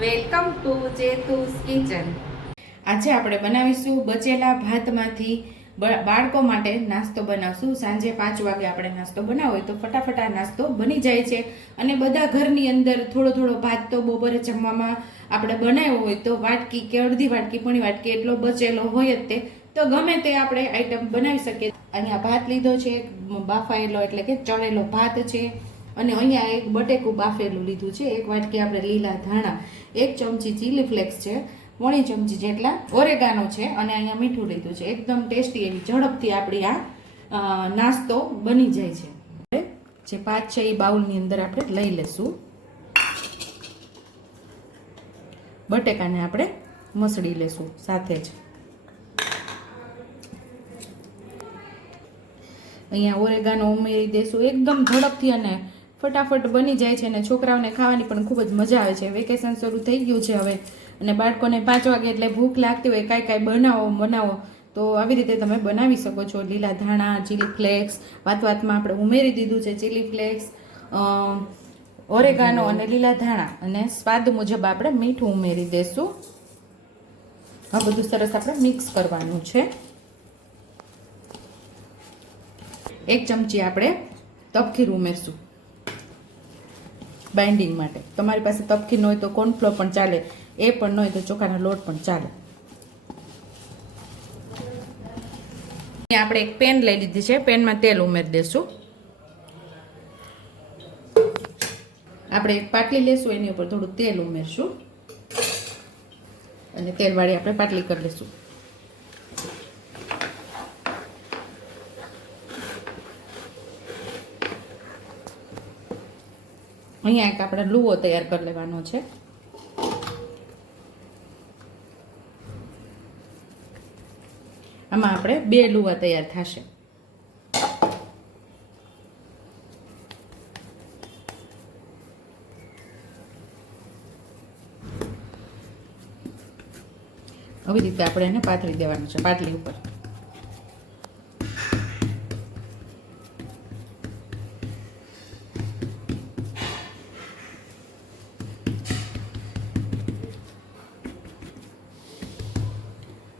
Welcome to જેતુસ kitchen. આજે આપણે બનાવીશું બચેલા ભાતમાંથી બાળકો માટે નાસ્તો બનાવશું. સાંજે 5 વાગે આપણે નાસ્તો બનાવો હોય તો ફટાફટ આ નાસ્તો બની જાય છે અને બધા ઘરની અંદર થોડો થોડો ભાત તો બપોરે જમવામાં આપણે બનાવ્યો હોય તો વાટકી કે અડધી વાટકી પોણી વાટકી એટલો બચેલો હોય જ તે તો ગમે તે આપણે આઈટમ બનાવી શકીએ. અહીંયા ભાત લીધો છે, બાફાયેલો એટલે કે ચણેલો ભાત છે અને અહીંયા એક બટેકું બાફેલું લીધું છે, એક વાટકી આપણે લીલા ધાણા, 1 ચમચી ચીલી ફ્લેક્સ છે, પોણી ચમચી જેટલા ઓરેગાનો છે અને અહીંયા મીઠું લીધું છે. એકદમ ટેસ્ટી એવી ઝડપથી આપણી આ નાસ્તો બની જાય છે. જે ભાત છે એ બાઉલની અંદર આપણે લઈ લેશું. બટેકાને આપણે મસળી લેશું સાથે જ. અહીંયા ઓરેગાનો ઉમેરી દેશું. એકદમ ઝડપથી અને ફટાફટ બની જાય છે અને છોકરાઓને ખાવાની પણ ખૂબ જ મજા આવે છે. વેકેશન શરૂ થઈ ગયું છે હવે અને બાળકોને 5 વાગે એટલે ભૂખ લાગતી હોય, કાંઈ બનાવો તો આવી રીતે તમે બનાવી શકો છો. લીલા ધાણા, ચીલી ફ્લેક્સ, વાતમાં આપણે ઉમેરી દીધું છે ચીલી ફ્લેક્સ, ઓરેગાનો અને લીલા ધાણા અને સ્વાદ મુજબ આપણે મીઠું ઉમેરી દેશું. આ બધું સરસ આપણે મિક્સ કરવાનું છે. 1 ચમચી આપણે તપકીર ઉમેરશું બાઇન્ડિંગ માટે. તમારી પાસે તપકીર ન હોય તો કોર્નફ્લોર પણ ચાલે, એ પણ ન હોય તો ચોખાનો લોટ પણ ચાલે. આપણે એક પેન લઈ લીધી છે, પેનમાં તેલ ઉમેરી દેશું. આપણે એક પાટલી લેશું, એની ઉપર થોડું તેલ ઉમેરશું અને તેલવાળી આપણે પાટલી કરી લેશું. અહીંયા એક આપણે લુવો તૈયાર કરી લેવાનો છે. આમાં આપણે 2 લુવા તૈયાર થશે. આવી રીતે આપણે એને પાથરી દેવાનું છે પાટલી ઉપર.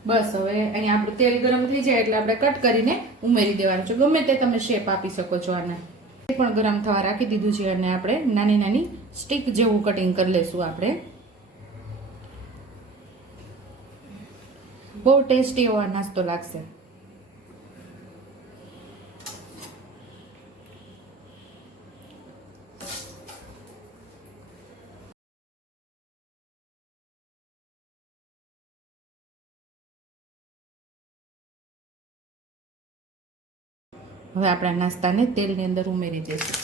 બસ હવે અહીંયા આપણું તેલ ગરમ થઈ જાય એટલે આપણે કટ કરીને ઉમેરી દેવાનું છે. ગમે તે તમે શેપ આપી શકો છો આને. એ પણ ગરમ થવા રાખી દીધું છે અને આપણે નાની નાની સ્ટીક જેવું કટિંગ કરી લેશું. આપણે બહુ ટેસ્ટી એવો આ નાસ્તો લાગશે. હવે આપણે નાસ્તાને તેલની અંદર ઉમેરી દઈશું.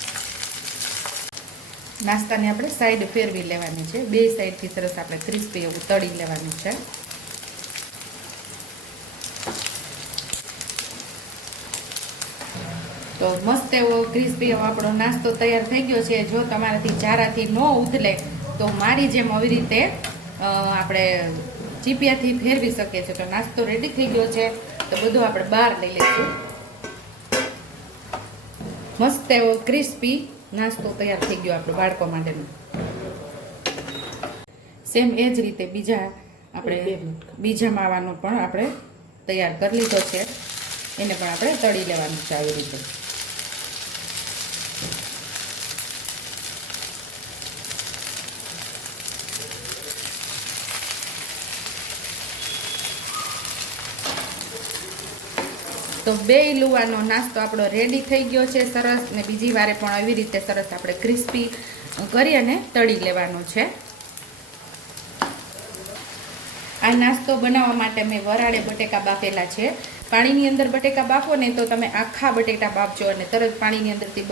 નાસ્તાને આપણે સાઈડ ફેરવી લેવાની છે. 2 સાઈડથી સરસ આપણે ક્રિસ્પી એવું તળી લેવાનું છે. તો મસ્ત એવો ક્રિસ્પી એવો આપણો નાસ્તો તૈયાર થઈ ગયો છે. જો તમારાથી જારાથી ન ઉથલે તો મારી જેમ આવી રીતે આપણે ચીપિયાથી ફેરવી શકીએ છીએ. તો નાસ્તો રેડી થઈ ગયો છે. તો બધું આપણે બહાર લઈ લઈશું. મસ્ત એવો ક્રિસ્પી નાસ્તો તૈયાર થઈ ગયો આપણો બાળકો માટેનો. સેમ એ જ રીતે બીજા માવાનો પણ આપણે તૈયાર કરી લીધો છે. એને પણ આપણે તળી લેવાનું છે આવી રીતે. તો 2 લુવાનો નાસ્તો આપણો રેડી થઈ ગયો છે સરસ. ને બીજી વારે પણ એવી રીતે સરસ આપણે ક્રિસ્પી કરી અને તળી લેવાનો છે. આ નાસ્તો બનાવવા માટે મેં વરાળે બટેકા બાફેલા છે. પાણીની અંદર બટેકા બાફો ને તો તમે આખા બટેટા બાફજો અને તરત પાણીની અંદરથી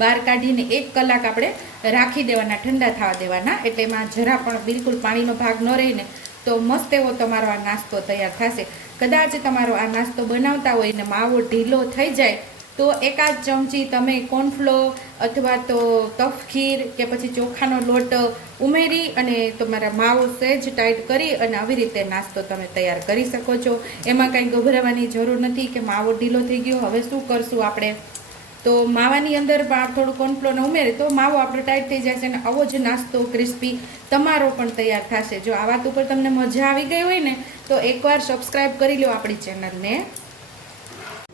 બહાર કાઢીને 1 કલાક આપણે રાખી દેવાના, ઠંડા થવા દેવાના. એટલે એમાં જરા પણ બિલકુલ પાણીનો ભાગ ન રહીને તો મસ્ત એવો તમારો આ નાસ્તો તૈયાર થશે. કદાચ તમારો આ નાસ્તો બનાવતા હોય ને માવો ઢીલો થઈ જાય તો 1 ચમચી તમે કોર્નફ્લોર અથવા તો તપકીર કે પછી ચોખાનો લોટ ઉમેરી અને તમારા માવો સહેજ ટાઈટ કરી અને આવી રીતે નાસ્તો તમે તૈયાર કરી શકો છો. એમાં કંઈ ગભરાવાની જરૂર નથી કે માવો ઢીલો થઈ ગયો, હવે શું કરશું આપણે. તો માવાની અંદર થોડું કોર્નફ્લોર ઉમેરે તો માવો આપણો ટાઈટ થઈ જાય છે અને આવો જ નાસ્તો ક્રિસ્પી તમારો પણ તૈયાર થશે. જો આ વાત ઉપર તમને મજા આવી ગઈ હોય ને તો એકવાર સબસ્ક્રાઈબ કરી લો આપણી ચેનલને.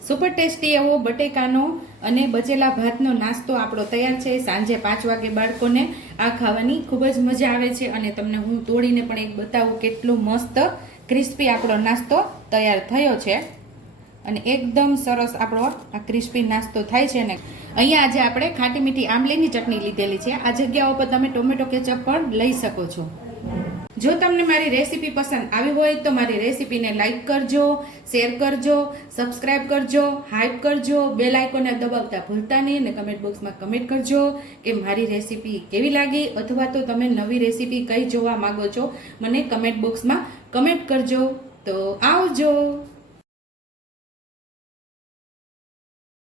સુપર ટેસ્ટી એવો બટેકાનો અને બચેલા ભાતનો નાસ્તો આપણો તૈયાર છે. સાંજે 5 વાગે બાળકોને આ ખાવાની ખૂબ જ મજા આવે છે અને તમને હું તોડીને પણ એક બતાવું કેટલો મસ્ત ક્રિસ્પી આપણો નાસ્તો તૈયાર થયો છે અને એકદમ સરસ આપણો આ ક્રિસ્પી નાસ્તો થાય છે ને. અહીંયા આજે આપણે ખાટી મીઠી આંબલીની ચટણી લીધેલી છે. આ જગ્યા ઉપર તમે ટોમેટો કેચઅપ પણ લઈ શકો છો. જો તમને મારી રેસીપી પસંદ આવી હોય તો મારી રેસીપીને લાઈક કરજો, શેર કરજો, સબસ્ક્રાઈબ કરજો, હાઈપ કરજો, બેલ આઇકોનને દબાવતા ભૂલતા નહીં અને કમેન્ટ બોક્સમાં કમેન્ટ કરજો કે મારી રેસીપી કેવી લાગી અથવા તો તમે નવી રેસીપી કઈ જોવા માંગો છો મને કમેન્ટ બોક્સમાં કમેન્ટ કરજો. તો આવજો.